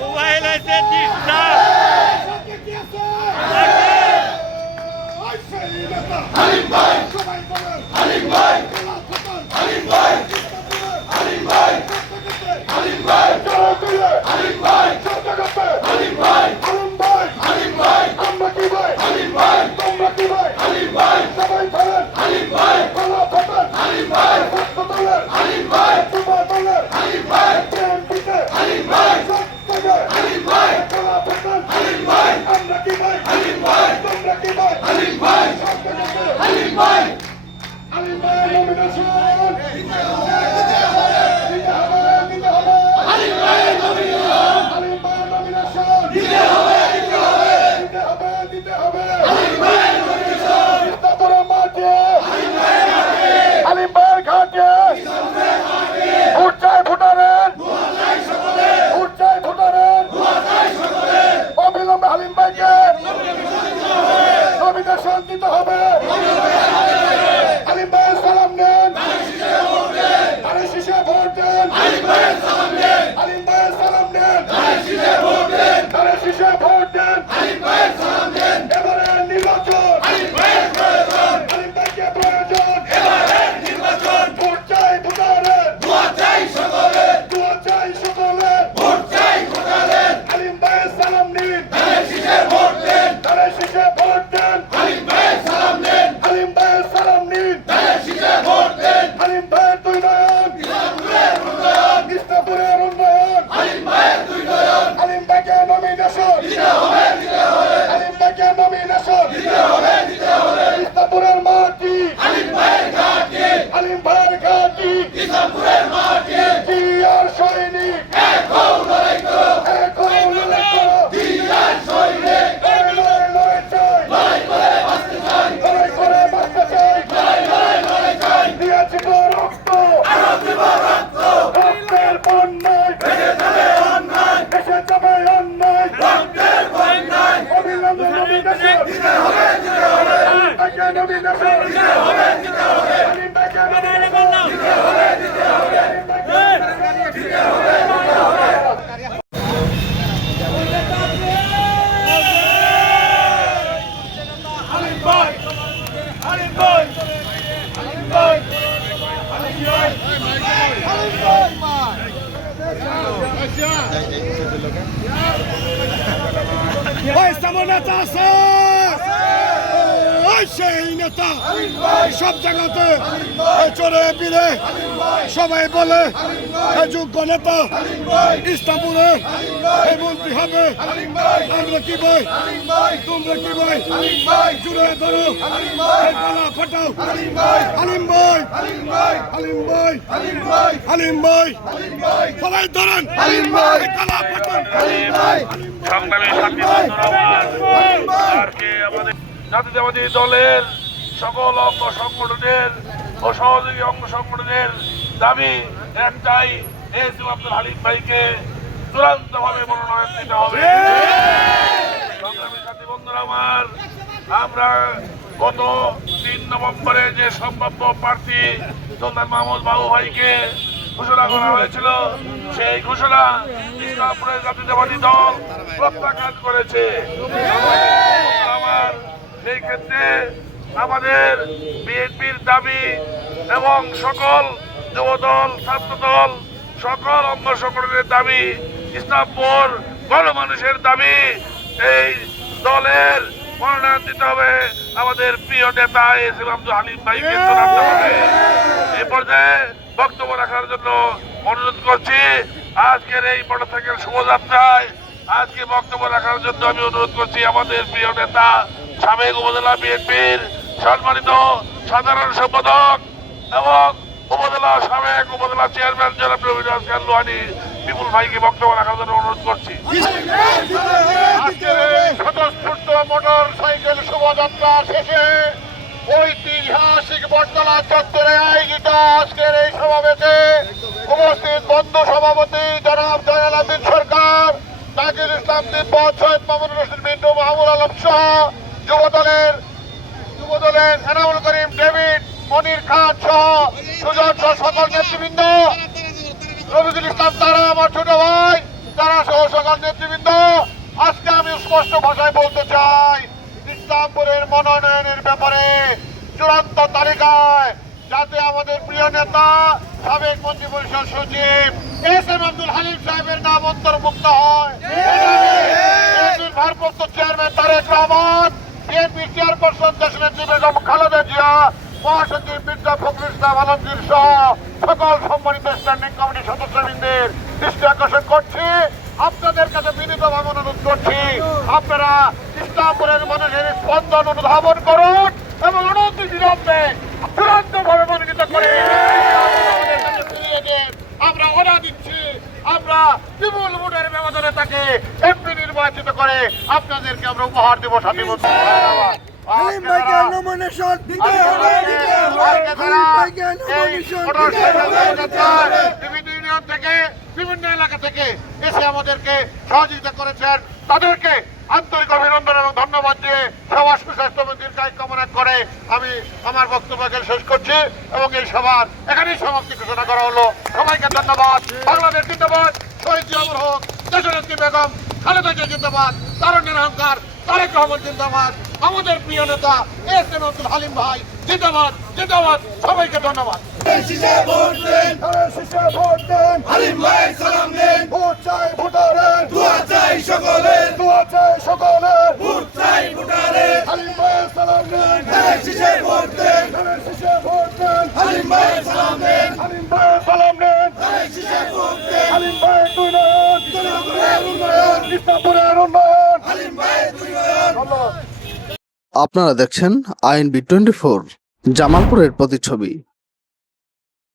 Mobile আছে দিশা হালিম ভাই হালিম ভাই হালিম ভাই হালিম ভাই হালিম ভাই হালিম ভাই হালিম ভাই হালিম ভাই হালিম ভাই আমরা কি ভাই হালিম ভাই তোমরা কি ভাই হালিম ভাই সবাই বলেন হালিম ভাই বলা বলেন হালিম ভাই সত্য বলেন হালিম ভাই তোমার বলেন হালিম ভাই প্রেম দিতে হালিম ভাই সত্য হালিম ভাই বলা বলেন হালিম ভাই আমরা কি ভাই হালিম ভাই তোমরা কি ভাই হালিম ভাই সত্য হালিম ভাই হালিম ভাই নমিনেশন দিতে হবে হালিম ভাই নমিনেশন হালিম ভাই নমিনেশন দিতে হবে হালিম ভাই নমিনেশন ইস্তাপুরের মাঠে হালিম ভাইয়ের ঘাটে ভোট চাই ভোটারের ভোট চাই ভোটারের অবিলম্বে হালিম ভাইকে নমিনেশন দিতে হবে হালিম ভাইয়ের সালাম নেন ধানের শীষে ভোট দেন হালিম ভাইয়ের সালাম নেন ধানের শীষে ভোট দেন এবারে নির্বাচন হালিম ভাইকে প্রয়োজন ভোট চাই ভোটারের দোয়া চাই সকলের হালিম ভাইয়ের সালাম নিন ধানের শীষে ভোট দেন হালিম ভাইয়ের সালাম নিন হালিম ভাইয়ের দুই নয়ন ইসলামপুরের উন্নয়ন হালিম ভাইকে নমিনেশন হালিম ভাইকে নমিনেশন ইসলামপুরের মাটি হালিম ভাইয়ের ঘাটি কি আর সৈনিক এখন লড়াই করো লড়াই করে বাঁচতে চাই দিয়েছি তো রক্ত রক্তের বন্যায় এসে যাবে অন্যায় অবিলম্বে নমিনেশন হালিম ভাইকে নমিনেশন হালিম ভাইকে নেতা আছে সেই নেতা সব জায়গাতে চলে ফিরে সবাই বলে যোগ্য নেতা ইসলামপুরে মন্ত্রী হবে আমরা কি ভাই তোমরা কি ভাই জুড়ে ধরো গলা ফাটাও হালিম ভাই সবাই ধরেন গলা ফাটান সংগ্রামী সাথী আমাদের জাতীয়তাবাদী দলের সকল অঙ্গ সংগঠনের ও সহযোগী অঙ্গ সংগঠনের দাবি একটাই, এসএম আব্দুল হালিম ভাইকে চূড়ান্ত ভাবে মনোনয়ন দিতে হবে। সংগ্রামী সাথী বন্ধুরা আমার, আমরা গত 3 নভেম্বরে যে সম্ভাব্য প্রার্থী সুলতান মাহমুদ বাবু ভাইকে ঘোষণা করা হয়েছিল, সেই ঘোষণা ইসলামপুরের জাতীয়তাবাদী দল প্রত্যাখ্যান করেছে। আমার সেই ক্ষেত্রে আমাদের বিএনপির দাবি এবং সকল যুবদল ছাত্রদল সকল অঙ্গ সংগঠনের দাবি, ইসলামপুর গণমানুষের দাবি, এই দলের মনোনয়ন দিতে হবে আমাদের প্রিয় নেতা এসএম আব্দুল হালিম ভাইকে চূড়ান্ত হবে। এই পর্যায়ে বক্তব্য রাখার জন্য অনুরোধ করছি। আজকের এই মোটরসাইকেল শোভাযাত্রায় আজকে বক্তব্য রাখার জন্য আমি অনুরোধ করছি আমাদের প্রিয় নেতা সাবেক উপজেলা বিএনপির সম্মানিত সাধারণ সম্পাদক এবং সাবেক উপজেলা চেয়ারম্যান জনাব রবিউল হাসান লোহানী বিপুল ভাইকে বক্তব্য রাখার জন্য অনুরোধ করছি। স্বতঃস্ফূর্ত মোটর সাইকেল শোভাযাত্রা শেষে ঐতিহাসিক বটতলা চত্বরে আয়োজিত আজকের এই সমাবেশে উপস্থিত বন্ধু সভাপতি জনাব জয়নাল আবেদিন সরকার, তাকির ইসলাম তিব্বত, সৈয়দ মামুনুর রশিদ মিন্টু, মাহমুদ আলম সহ যুবদলের এনামুল করিম, ডেভিড, মনির খান সহ সুজন সহ সকল নেতৃবৃন্দ, ছোট ভাই, যারা সহ সকল নেতৃবৃন্দ, আজকে আমি স্পষ্ট ভাষায় বলতে চাই, ইসলামপুরের মনোনয়নের ব্যাপারে চূড়ান্ত তালিকায় যাতে আমাদের প্রিয় নেতা সাবেক মন্ত্রী পরিষদ সচিব এস.এম. আব্দুল হালিম সাহেবের নাম অন্তর্ভুক্ত হয়, বিএনপির ভারপ্রাপ্ত চেয়ারম্যান তারেক রহমান, বিএনপির চেয়ারপারসন দেশনেত্রী বেগম খালেদা জিয়া, মহাসচিব মির্জা ফখরুল ইসলাম আলমগীর সহ সকল সম্মানিত স্ট্যান্ডিং কমিটির সদস্যবৃন্দের দৃষ্টি আকর্ষণ করছি। আপনাদের কাছে বিনীতভাবে অনুরোধ করছি, আপনারা ইসলামপুরের মানুষের স্পন্দন অনুধাবন করুন এবং অনতিবিলম্বে চূড়ান্তভাবে মনোনীত করে আমাদের কাছে ফিরিয়ে দেন। আমরা ওরা দিচ্ছি, আমরা বিপুল ভোটের ব্যবধানে তাকে এমপি নির্বাচিত করে আপনাদেরকে আমরা উপহার দেবো। সাথী বন্ধু, হালিম ভাইকে নমিনেশন দিতে হবে, বিভিন্ন ইউনিয়ন থেকে বিভিন্ন এলাকা থেকে এসে আমাদেরকে সহযোগিতা করেছেন, তাদেরকে আন্তরিক অভিনন্দন এবং ধন্যবাদ দিয়ে সবার সুস্বাস্থ্য এবং দীর্ঘায়ু কামনা করে আমি আমার বক্তব্যকে শেষ করছি এবং এই সভার এখানেই সমাপ্তি ঘোষণা করা হলো। সবাইকে ধন্যবাদ। বাংলাদেশ জিন্দাবাদ, শহীদ জিয়াউর হক, দেশনেত্রী বেগম খালেদা জিয়া জিন্দাবাদ, তারুণ্যের অহংকার তারেক রহমান জিন্দাবাদ, আমাদের প্রিয় নেতা এস.এম. আব্দুল হালিম ভাই জিন্দাবাদ জিন্দাবাদ। সবাইকে ধন্যবাদ। হালিম ভাই সালাম দেন, ভোট চাই ভোটারের, দোয়া চাই সকলের, দোয়া চাই সকলের, ভোট চাই ভোটারের, হালিম ভাইয়ের সালাম দেন, ধানের শীষে ভোট দেন, ধানের শীষে ভোট দেন, হালিম ভাই সালাম দেন, হালিম ভাইয়ের সালাম দেন, ধানের শীষে ভোট দেন, হালিম ভাইয়ের উন্নয়ন, ইসলামপুরের উন্নয়ন, ইসলামপুরের উন্নয়ন। হালিম ভাইয়ের উন্নয়ন। ধন্যবাদ। আপনারা দেখছেন আইএনবি 24 জামালপুরের প্রতিচ্ছবি।